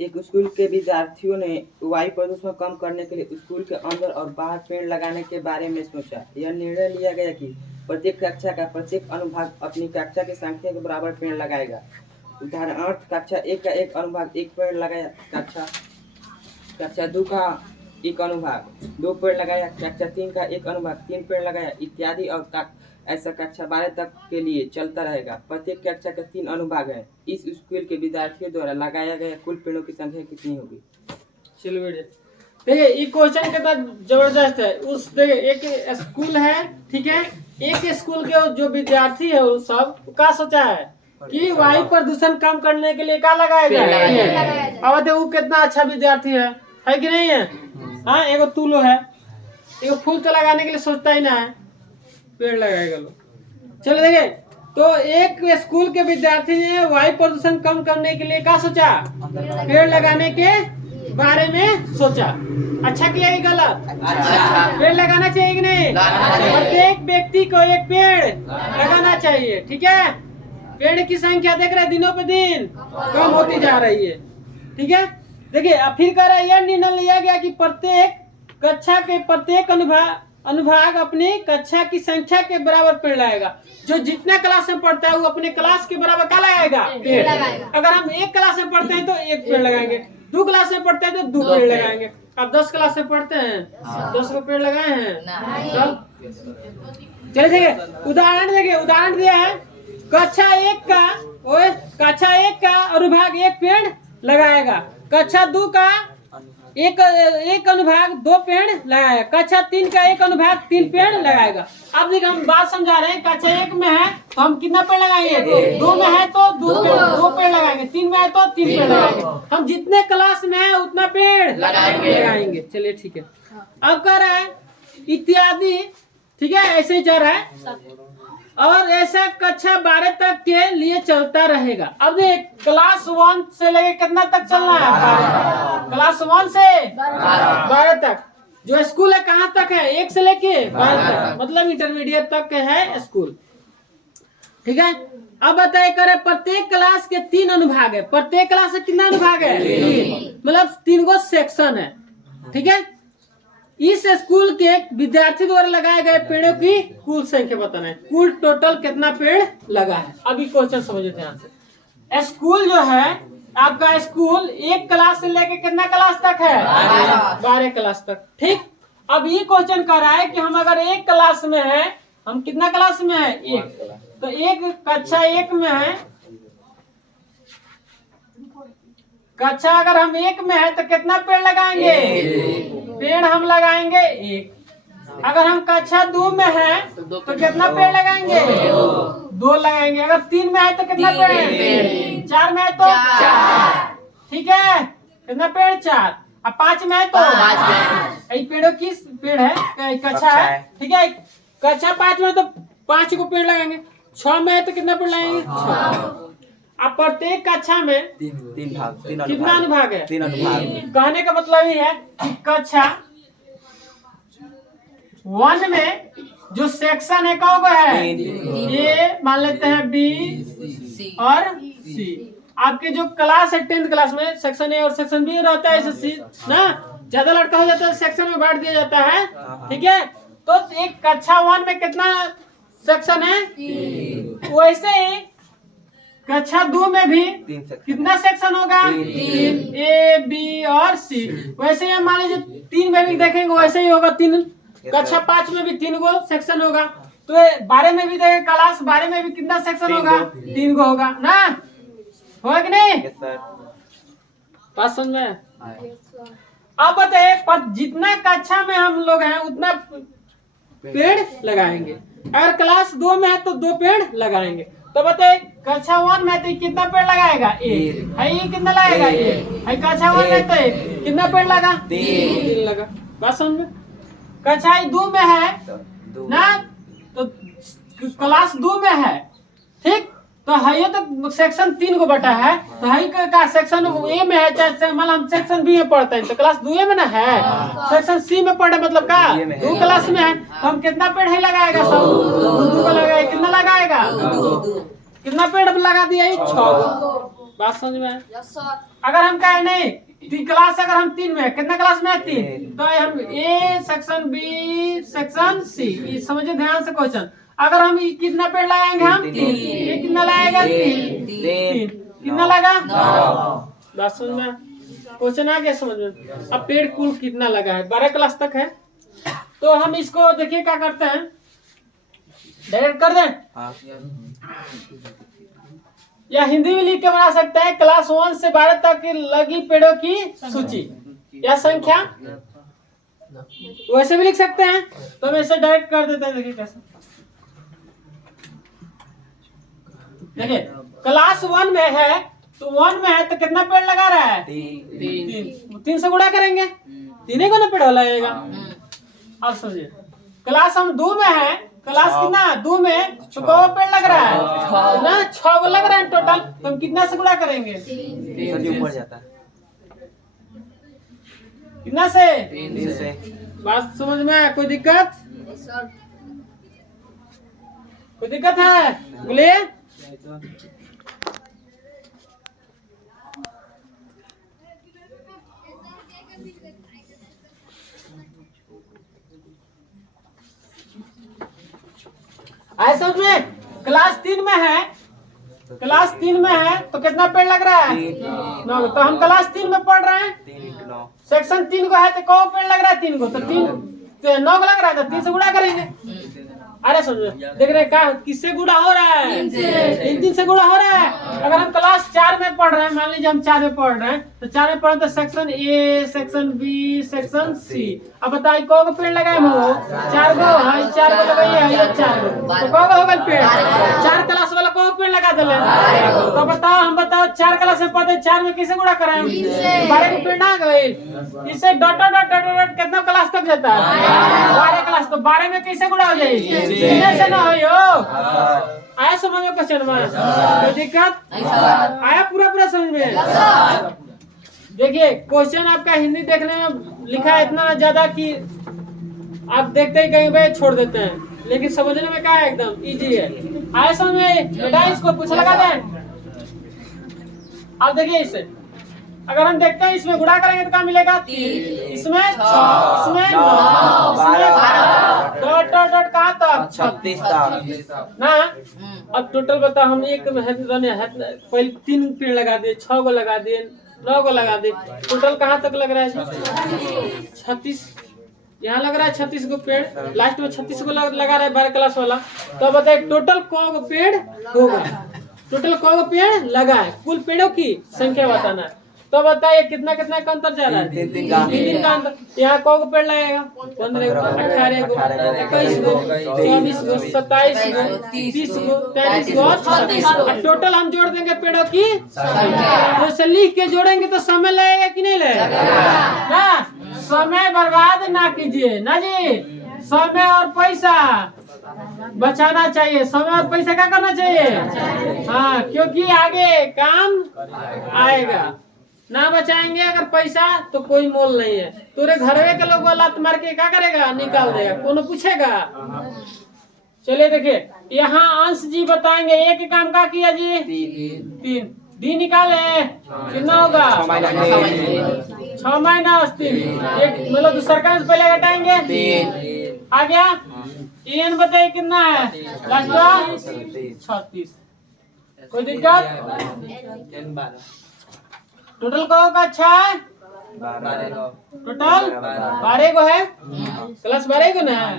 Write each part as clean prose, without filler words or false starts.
एक स्कूल के विद्यार्थियों ने वायु प्रदूषण कम करने के लिए स्कूल के अंदर और बाहर पेड़ लगाने के बारे में सोचा। यह निर्णय लिया गया कि प्रत्येक कक्षा का प्रत्येक अनुभाग अपनी कक्षा की संख्या के बराबर पेड़ लगाएगा। उदाहरणार्थ कक्षा 1 का एक अनुभाग 1 पेड़ लगाया, कक्षा 2 का एक अनुभाग 2 पेड़ लगाया, कक्षा 3 का एक अनुभाग 3 पेड़ लगाया इत्यादि। और ऐसा कक्षा 12 तक के लिए चलता रहेगा। प्रत्येक कक्षा के 3 अनुभाग हैं। इस स्कूल के विद्यार्थियों द्वारा लगाया गया कुल पेड़ों की संख्या कितनी होगी? चलो बेटे देखिए ये क्वेश्चन कितना जबरदस्त है। उस देखिए एक स्कूल है, ठीक है, एक स्कूल के जो विद्यार्थी है वो सब क्या सोचा है कि वायु प्रदूषण कम करने के लिए क्या लगाया जाए। अब देखो वो कितना अच्छा विद्यार्थी है कि नहीं है? हाँ, एगो तूलो है, एगो फूल तो लगाने के लिए सोचता ही ना है, पेड़ लगाएगा लोग। चलो देखिए, तो एक स्कूल के विद्यार्थी ने वायु प्रदूषण कम करने के लिए क्या सोचा? पेड़ लगाने के बारे में सोचा। अच्छा किया कि गलत? पेड़ लगाना चाहिए कि नहीं? प्रत्येक व्यक्ति को एक पेड़ लगाना चाहिए, ठीक है। पेड़ की संख्या देख रहे दिनों पे दिन कम होती जा रही है, ठीक है। देखिए अब फिर कह रहा है, यह निर्णय लिया गया कि प्रत्येक कक्षा के प्रत्येक अनुभाग अपनी कक्षा की संख्या के बराबर पेड़ लगाएगा। जो जितना क्लास में पढ़ता है वो अपने क्लास के बराबर क्या लगाएगा? पेड़। अगर हम एक क्लास में पढ़ते हैं तो एक पेड़ लगाएंगे, 2 क्लास में पढ़ते हैं तो 2 पेड़ लगाएंगे। अब 10 क्लास में पढ़ते हैं, 10 को पेड़ लगाए हैं सब। चलिए देखिए उदाहरण दिया है। कक्षा 1 का अनुभाग 1 पेड़ लगाएगा, कक्षा 2 का एक अनुभाग 2 पेड़ लगाएगा, कक्षा 3 का एक अनुभाग 3 पेड़ लगाएगा। अब देखिए हम बात समझा रहे हैं। कक्षा 1 में है तो हम कितना पेड़ लगाएंगे? 2 में है तो 2 पेड़ लगाएंगे, 3 में है तो 3 पेड़ लगाएंगे। हम जितने क्लास में है उतना पेड़ लगाएंगे। चलिए ठीक है। अब कह रहा है इत्यादि, ठीक है, ऐसे ही चल रहा है और ऐसा कक्षा 12 तक के लिए चलता रहेगा। अब देख क्लास 1 से लेके कितना तक चलना है? क्लास 1 से 12 तक। जो स्कूल है कहाँ तक है? 1 से लेके 12 तक, मतलब इंटरमीडिएट तक है स्कूल, ठीक है। अब बताइए करे प्रत्येक क्लास के 3 अनुभाग है। प्रत्येक क्लास में कितना अनुभाग है? 3, मतलब 3 गो सेक्शन है, ठीक है। इस स्कूल के विद्यार्थी द्वारा लगाए गए पेड़ों की कुल संख्या बताना है। कुल टोटल कितना पेड़ लगा है? अभी क्वेश्चन समझिए ध्यान से। स्कूल जो है आपका, स्कूल 1 क्लास से लेके कितना क्लास तक है? 12 क्लास तक, ठीक। अब ये क्वेश्चन कर रहा है कि हम अगर 1 क्लास में है, हम कितना क्लास में है? 1, तो एक कक्षा 1 में है, कक्षा अगर हम 1 में है तो कितना पेड़ लगाएंगे? पेड़ हम लगाएंगे 1। अगर हम कक्षा 2 में है तो कितना पेड़ लगाएंगे? 2 लगाएंगे। अगर 3 में है तो कितना पेड़? 4 में है तो 4, ठीक है। कितना पेड़? 4। अब 5 में है तो 5। पेड़ों की पेड़ है, कक्षा है, ठीक है। कक्षा 5 में तो 5 को पेड़ लगाएंगे। 6 में है तो कितना पेड़ लगाएंगे? 6। अब प्रत्येक कक्षा में 3 भाग, कितना अनुभाग है? 3 अनुभाग। कहने का मतलब ये है कि कक्षा 1 में जो सेक्शन है कौन है? ए मान लेते हैं, बी और सी। आपके जो क्लास है 10th क्लास में सेक्शन ए और सेक्शन बी रहता है, सी ना। ज्यादा लड़का हो जाता है सेक्शन में बांट दिया जाता है, ठीक है। तो एक कक्षा 1 में कितना सेक्शन है? वैसे ही कक्षा 2 में भी कितना सेक्शन होगा? 3, ए बी और सी। वैसे ही मान लीजिए 3 में भी देखेंगे वैसे ही होगा 3। कक्षा 5 में भी 3 गो सेक्शन होगा। तो 12 में भी देखेंगे, क्लास 12 में भी कितना सेक्शन होगा? 3 गो होगा ना, होगा कि नहीं? बात समझ में? अब बताइए पर जितना कक्षा में हम लोग हैं उतना पेड़ लगाएंगे। अगर क्लास 2 में है तो 2 पेड़ लगाएंगे। तो बताइए कक्षा 1 में तो कितना पेड़ लगाएगा? 1 है। ये कितना लगाएगा? 1 है। कक्षा 1 में तो कितना पेड़ लगा? 3 लगा। बात समझ में? कक्षा 2 में है ना, तो क्लास 2 में है, ठीक। तो है तो सेक्शन 3 को बटा है, तो है का सेक्शन ए में है, चाहे मान हम सेक्शन बी में पढ़ते हैं तो क्लास 2 में ना है। सेक्शन सी में पढ़े मतलब का 2 क्लास में है, तो हम कितना पेड़ है लगाएगा? सब 2 को लगाएगा। कितना लगाएगा? कितना पेड़ लगा दिया? 6 गो। बात समझ में आया? अगर हम कहें नहीं क्लास अगर हम 3 में है, कितना क्लास में है 3, तो हम A section B section C, ये समझिए ध्यान से क्वेश्चन। अगर हम कितना पेड़ लगाएंगे हम 3, ये कितना लगाएगा 3, कितना लगा 9। बात समझ में? क्वेश्चन आ गया समझ में? अब पेड़ कुल कितना लगा है, 12 क्लास तक है। तो हम इसको देखिए क्या करते हैं, डायरेक्ट कर दें या हिंदी में लिख के बना सकते हैं, क्लास 1 से 12 तक की लगी पेड़ों की सूची या संख्या, वैसे भी लिख सकते हैं। तो हम ऐसे डायरेक्ट कर देते हैं, देखिए कैसे। देखिए क्लास 1 में है, तो 1 में है तो कितना पेड़ लगा रहा है 3 से गुणा करेंगे, 3 को ना पेड़ लगेगा। अब समझिए क्लास हम 2 में है, क्लास कितना 2 में तो कौ पेड़ लग रहा है ना, 6 को लग रहा है टोटल, तो हम कितना से गुणा करेंगे 3 से ऊपर जाता है, कितना से 3 से। बात समझ में आया? कोई दिक्कत? कोई दिक्कत है बोलिए। आए समझ में? क्लास 3 में है, क्लास 3 में है तो कितना पेड़ लग रहा है 9। तो हम क्लास 3 में पढ़ रहे हैं, 9 सेक्शन 3 को है तो कौ पेड़ लग रहा है 3 को, तो 9 को लग रहा है तो 3 से गुणा करेंगे। अरे समझो देख रहे क्या किससे गुणा हो रहा है, 3 से गुणा हो रहा है। अगर हम क्लास 4 में पढ़ रहे हैं, मान लीजिए हम 4 में पढ़ रहे हैं, तो 4 में पढ़े तो section A section B section C. अब बताइए कौ को पेड़ लगाए हम 4 को, हाँ 4 को लगाइए, ये 4 को, तो कौ को होगा पेड़ 4 क्लास वाला को पेड़ लगा दिले। तो बताओ हम बताओ 4 क्लास में पढ़ते 4 में किसे गुणा कराएं, 12 को पेड़ ना गए, इससे डॉट डॉट डॉट डॉट कितना क्लास तक जाता है 12 क्लास, तो 12 में कैसे गुणा हो जाएगी से ना हो। आया समझ में क्वेश्चन में? कोई दिक्कत आया? पूरा समझ में? देखिए क्वेश्चन आपका हिंदी देखने में लिखा है इतना ज्यादा कि आप देखते ही कहीं पे छोड़ देते हैं, लेकिन समझने में क्या है एकदम इजी है। आया समझ में? बेटा इसको पूछ लगा दें। अब देखिए इसे अगर हम देखते हैं इसमें गुणा करेंगे तो क्या मिलेगा 3, इसमें 6, इसमें 9, इसमें 12, डॉट डॉट डॉट कहाँ तक 36 तक ना। अब टोटल बताओ हम एक पहले 3 पेड़ लगा दिए, 6 को लगा दिए, 9 को लगा दिए, टोटल कहाँ तक लग रहा है 36। यहाँ लग रहा है 36 को पेड़, लास्ट में 36 को लगा रहा है 12 क्लास वाला। तो बताइए टोटल कौ पेड़ होगा, टोटल कौ पेड़ लगा है, कुल पेड़ों की संख्या बताना है। तो बताइए कितना कितना का अंतर जा रहा है 3 का अंतर। यहाँ कौ को पेड़ लगेगा 15 को, 18 को, 21 को, 24 को, 27 को, 30 को, 33 को, 36 को। टोटल हम जोड़ देंगे पेड़ों की संख्या। जैसे लिख के जोड़ेंगे तो समय लगेगा कि नहीं लगेगा ना? समय बर्बाद ना कीजिए ना जी, समय और पैसा बचाना चाहिए। समय और पैसा क्या करना चाहिए, हाँ, क्योंकि आगे काम आएगा। ना बचाएंगे अगर पैसा तो कोई मोल नहीं है। तुरे घरवे के लोग लात मार के क्या करेगा, निकाल देगा, कौन पूछेगा। चलिए देखिए यहाँ अंश जी बताएंगे एक काम का किया जी 3 डी निकाले कितना होगा 6 माइनस 3, मतलब दूसरा का अंश पहले घटाएंगे 3 आ गया। एन बताइए कितना है लास्ट 36। कोई दिक्कत? टोटल कौ का अच्छा है, टोटल 12 को है, क्लास 12 को ना है।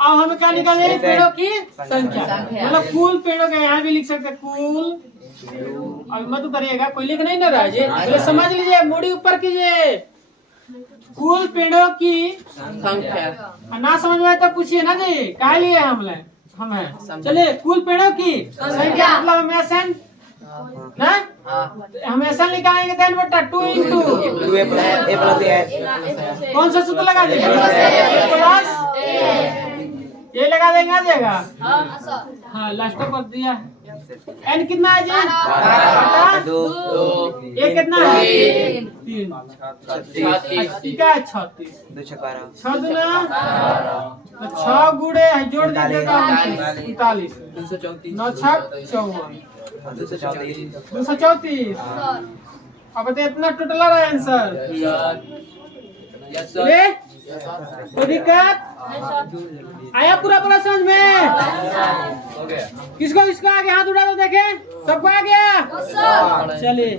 अब हमें क्या निकाले पेड़ों की संख्या, मतलब कुल पेड़ों का यहाँ भी लिख सकते कुल। अब मत करिएगा, कोई लिख नहीं ना रहा है, पहले समझ लीजिए, मूडी ऊपर कीजिए। कुल पेड़ों की संख्या ना समझ में तो पूछिए ना जी, क्या लिए हम है। चलिए कुल पेड़ों की संख्या मतलब हमेशा ना हमेशा निकालेंगे देन बेटा 2 into कौन सा सूत्र लगा देंगे प्लस ये लगा देंगे आ जाएगा। हाँ लास्ट पर दिया एन कितना है जी 2 ये कितना है 3 ठीक है 36 6 दूना 6 गुणे जोड़ दीजिएगा 39 9 6 54 234। अब बताइए इतना टोटल आ रहा है आंसर। ये कोई दिक्कत आया पूरा पूरा समझ में? किसको किसको आगे हाथ उठा दो देखे, सबको आ गया? चलिए